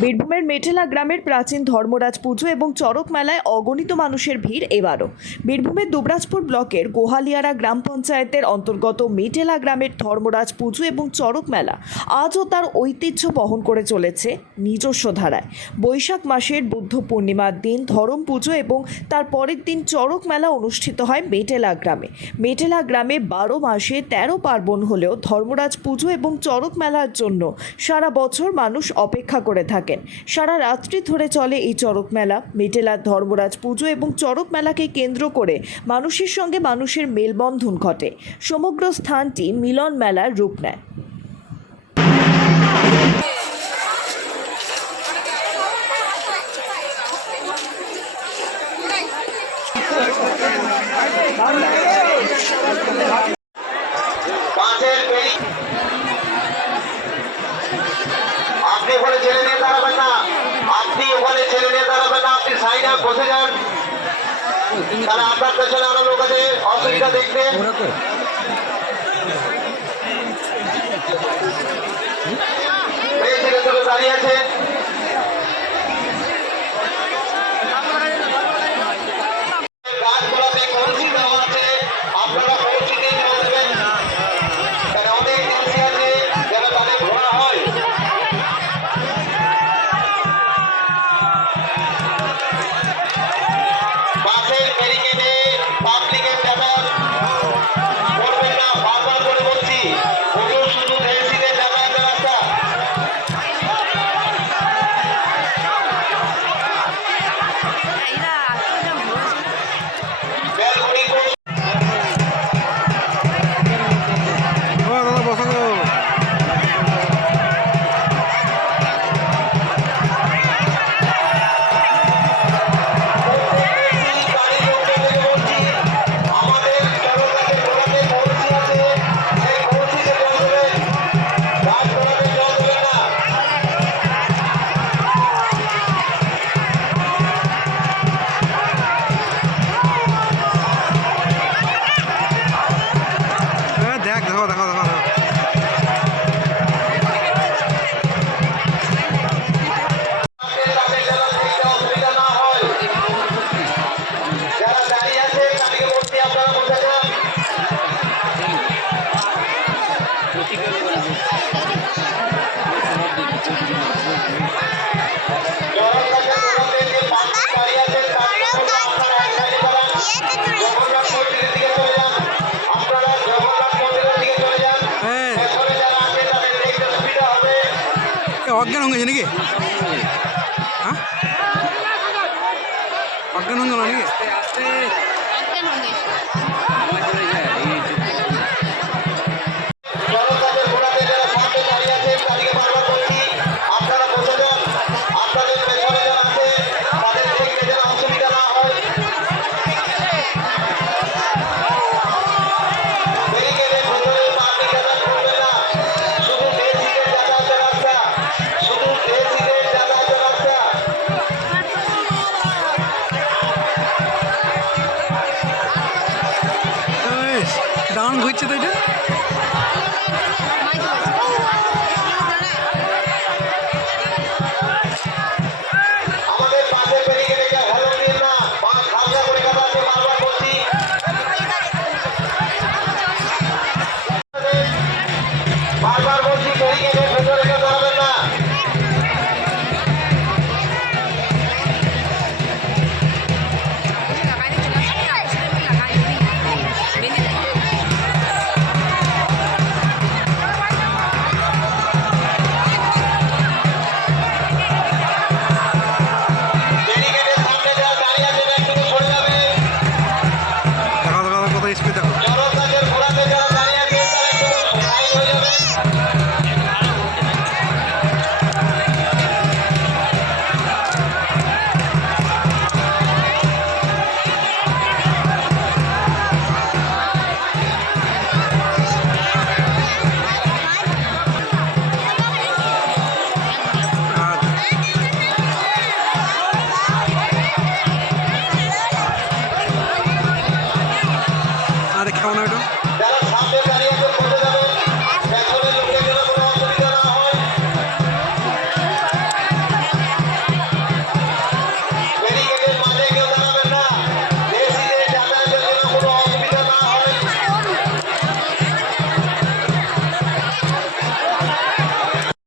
বীরভূমের মেটেলা গ্রামের প্রাচীন ধর্মরাজ পুজো এবং চড়ক মেলায় অগণিত মানুষের ভিড় এবারও। বীরভূমের দুবরাজপুর ব্লকের গোহালিয়ারা গ্রাম পঞ্চায়েতের অন্তর্গত মেটেলা গ্রামের ধর্মরাজ পুজো এবং চড়ক মেলা আজও তার ঐতিহ্য বহন করে চলেছে নিজস্ব ধারায়। বৈশাখ মাসের বুদ্ধ পূর্ণিমার দিন ধরম পুজো এবং তার পরের দিন চড়ক মেলা অনুষ্ঠিত হয় মেটেলা গ্রামে। মেটেলা গ্রামে 12 মাসে 13 পার্বণ হলেও ধর্মরাজ পুজো এবং চড়ক মেলার জন্য সারা বছর মানুষ অপেক্ষা করে থাকেন। সারা রাত্রি ধরে চলে এই চড়ক মেলা। মেটেলার ধর্মরাজ পুজো এবং চড়ক মেলাকে কেন্দ্র করে মানুষের সঙ্গে মানুষের মেলবন্ধন ঘটে। সমগ্র স্থানটি মিলন মেলার রূপ নেয়। আপনি ওখানে ছেলে নিয়ে দাঁড়াবেন না, আপনি ওখানে ছেলে নিয়ে দাঁড়াবেন না, আপনি সাইডে বসে যান, তাহলে আপনার পেছনে আরো লোক আছে, অসুবিধা দেখবে। এই ছেলে দাঁড়িয়ে আছে, গাছগুলোতে কলসি দেওয়া আছে, আপনারা কলসিতে জল দেবেন, কারণ অনেক কলসি আছে যেন তাদের ঘোরা হয়। বাসের ব্যারিকেডে পাবলিকের যাতায়াত করবেন না, বারবার করে বলছি, শুধু শুধু এসিদের যাতায়াতের রাস্তা। ব্যালকনি অজ্ঞান হয়ে গেছে নাকি? হ্যাঁ, অজ্ঞান হয়ে গেল নাকি?